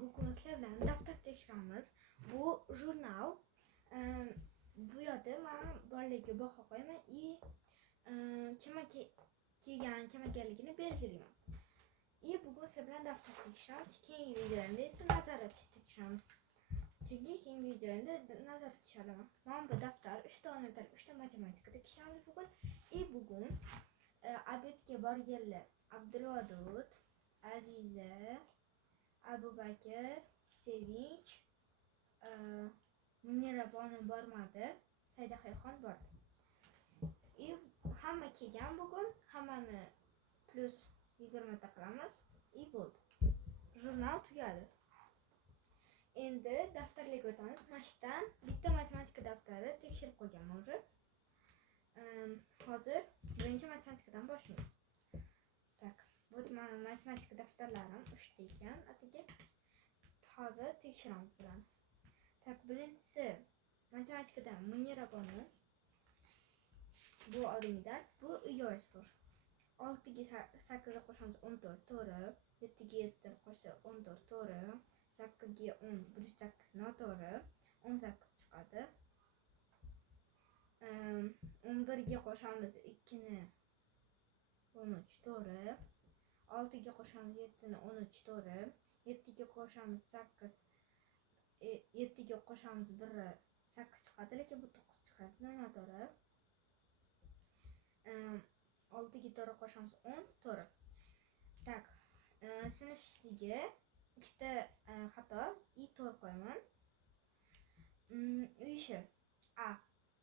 bugun sizlar bilan daftar tekshiramiz. Bu jurnal. Bu yerda men bolalarga baho qo'yaman kim kelganligini belgilayman. Bugun sizlar bilan daftar tekshiramiz. Keyingi videoda esa nazorat tekshiramiz. Chunki keyingi videoda nazorat tekshiraman. Mana bu daftar 3 dona til, 3 ta matematika tekshiramiz bugun. Bugun abetga borganlar Abdulvodud, Aziza, Abubakir, Sevinch, Munira Bonu bormadi, Saydaxon bordi. Hamma kelgan bugun, hammani plus 20 ta qilamiz. Bo'ldi. Jurnal tugadi. Endi daftarlarga o'tamiz. Mashdan bitta matematika daftari tekshirib qo'yganman уже. Hozir birinchi matematikadan boshlaymiz. Tak, bu mening matematika daftarlarim 3 ta ekan. Atiga hozir tekshiramiz bularni. Tak, birinchisi matematikadan Munira Bonu. Bu oldingi dars, bu ijobiy spor. 6 ga 8 ga qo'shamiz 14 to'g'ri, 7 ga 7 qo'shsa 14 to'g'ri, 8 ga 10 8 noto'g'ri, 18 chiqadi. 11 ga qo'shamiz 2 ni 13 to'g'ri, 6 ga qo'shamiz 7 ni 13 to'g'ri, 7 ga qo'shamiz 8 7 ga qo'shamiz 1 8 chiqadi, lekin bu 9 chiqadi, noto'g'ri. 6 ga to'g'ri qo'shamiz 10 to'g'ri. Tak, sinf ishisiga ikkita xato i to'g'ri qo'yaman. Uy ishi a.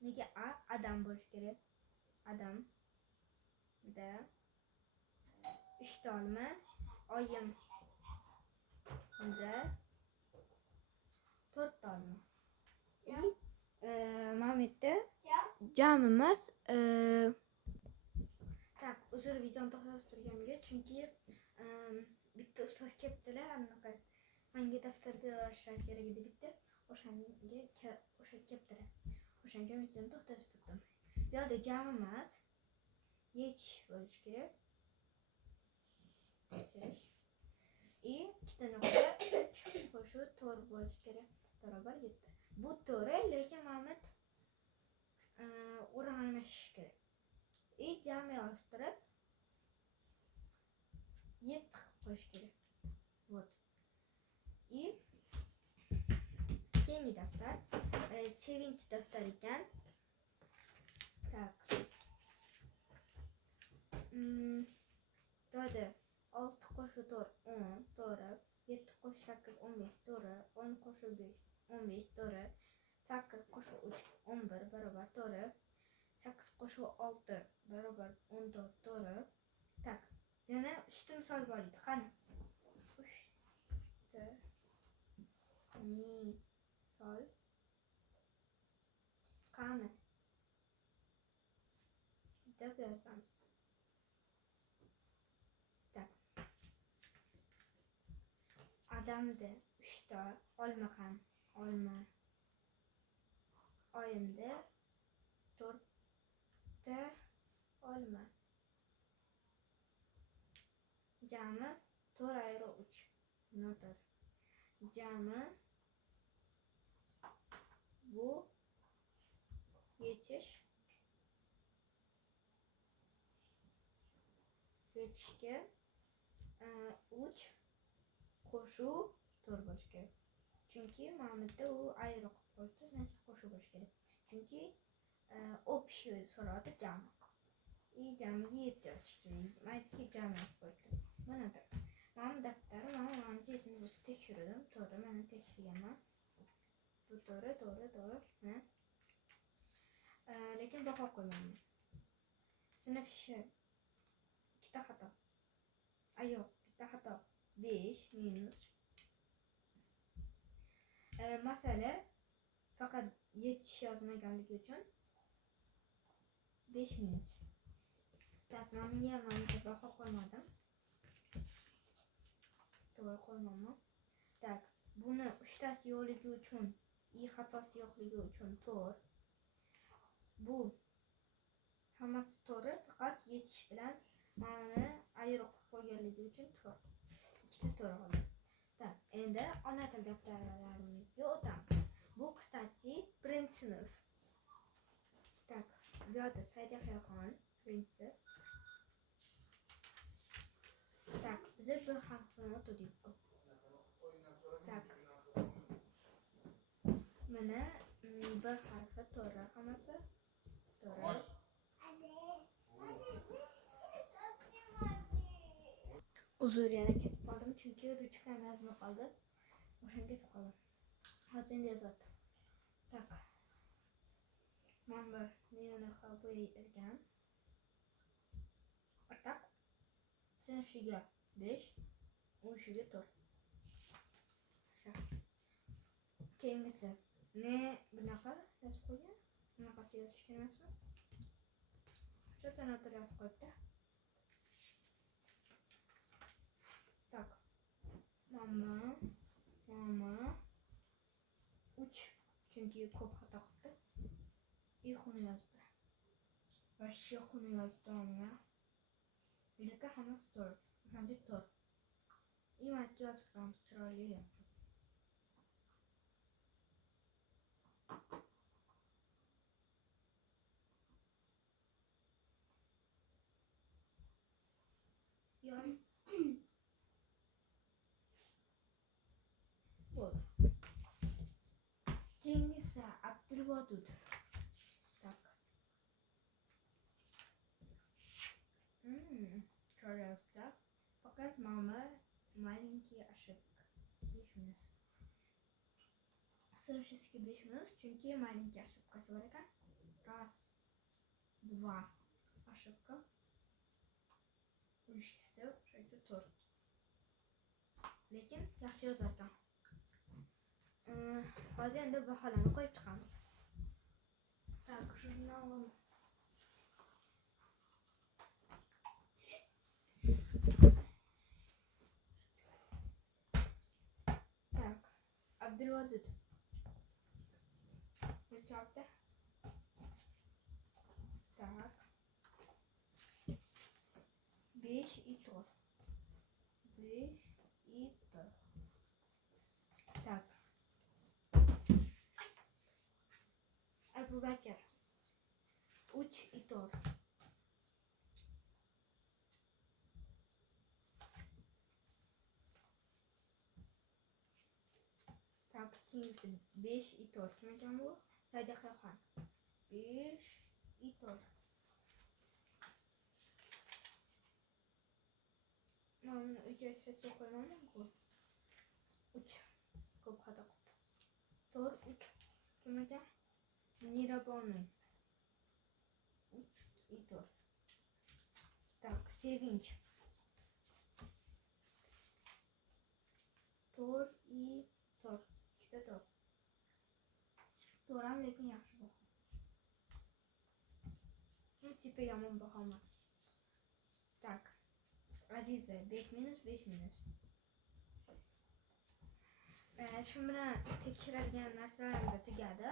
Nega a? Adam bo'lish kerak. Adam da 3 ta olma, oyim da 4 ta olma. Mana bu yerda jami emas. Tak, uzr, videoni to'xtatib turganimga, chunki bitta ustoz kelibdilar, anaqa menga daftar berishlar kerak edi bitta. O'sha kelibdilar. O'shaning uchun videoni to'xtatib turdim. Bu yerda jami emas, yechish bo'lishi kerak. Yechish. Ikkita nuqta 3 qo'shuv to'g'ri bo'lishi kerak. Barobar 7. Bu to'g'ri, lekin Mahmud o'rganmashish kerak. Jami yozib turib 7 qilib qo'yish kerak. Вот. Keyingi daftar Sevinch daftar ekan. Tak. Bo'ldi. 6 qo'shuv to'g'ri 10 to'g'ri, 7 qo'shuv 8 15 to'g'ri, 10 qo'shuv 5 15 to'g'ri, 8 qo'shuv 3 11 barobar to'g'ri, 8 qo'shuv 6 barobar 14 to'g'ri. Tak, yana 3 ta misol bor edi. Qani? 3 ta misol qani? deb yozamiz. Tak. Adamda 3 ta olma qani? Olma. Oyimda 4 ta olma. Jami 4/3 noto'g'ri. Jami bu yechishga 3 qo'shuv to'g'ri bo'lishi kerak. Chunki Mahmudda u ayriq qo'yibdi, nasi qo'shuv bo'lishi kerak. Chunki общий so'radi jami. Jamiga 7 yozish kerak. Maytga jami qo'yibdi. Mana bu. Mana daftari, mana tezini tekshirdim. To'g'ri, mana tekshirganman. Bu to'g'ri. Lekin baho qo'ymayman. Sinf ishi ikkita xato. Yo'q, bitta xato. 5 minus. Masala faqat yechish yozmaganligi uchun 5 minus. Tak, menga baho qo'ymadim. To'g'ri qo'ymadim. Tak, buni 3 tasi yo'qligi uchun, xatosi yo'qligi uchun to'g'ri. Bu hammasi to'g'ri, faqat yechish bilan ma'noni ayriq qo'yganligi uchun to'g'ri. Ikkita to'g'ri qoldi. Tak, Endi ona til daftararimizga o'tamiz. Bu, kстати, birinchi sinf. Так, bu yerda Saida Xayxon, birinchisi. Так, bize B harfini o'qidik. Так. Mana B harfi to'g'ri hammasi. To'g'ri. Uzr, yana ketib qoldim chunki ruchkam yozmay qoldi. O'shanga ketib qoldim. Hozir endi yozyapti. Так. Mana meni bo'yaydigan. Tak. Sinfiga 5, o'shiga 4. Keyingisi ne bunaqa yozib qo'ygan? Bunaqasi yozish kerakmi? Shu tanadir yozib qo'yibdi. Tak. Mama 3 chunki ko'p xato qildi. Ixuni yozdi. Va shixuni yozdi ona. Lekin hammasi to'g'ri. Hadi to'g'ri. Imatga yozib qo'yamiz, chiroyli yozdi. Yoz. Bo'ldi. Keyingisi Abdulvodud. Так. Что yozibdi? Faqat mama маленький ошибка. 5 minus. Совершенский 5 minus, chunki маленький ошибкasi bor ekan. Раз, два ошибка. Uchisi o'sha 4. Lekin yaxshi yozar ekan. Hozir endi baholarni qo'yib chiqamiz. Так, jurnal. Так, Abdulvodud. Нечапта. Так. 5 и 4. 5 и 4. Так. Abubakir. 3 и 4. Так, keyingisi 5 и 4. Kim ekan bu? Saida Xayxon. 5 и 4. Mana uyga isbotga qo'ymadim-ku. 3. Ko'p xato qildi. 4 3. Kim ekan? Mirabonu. 3 и 4. Так, Sevinch. 4 и 4. Ikkita 4. To'g'ram, lekin yaxshi baho. Tipi yomon baho emas. Так. Aziza 5 minus 5 minus. Shu bilan tekshiradigan narsalarimiz tugadi.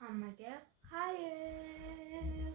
Hammaga xayr.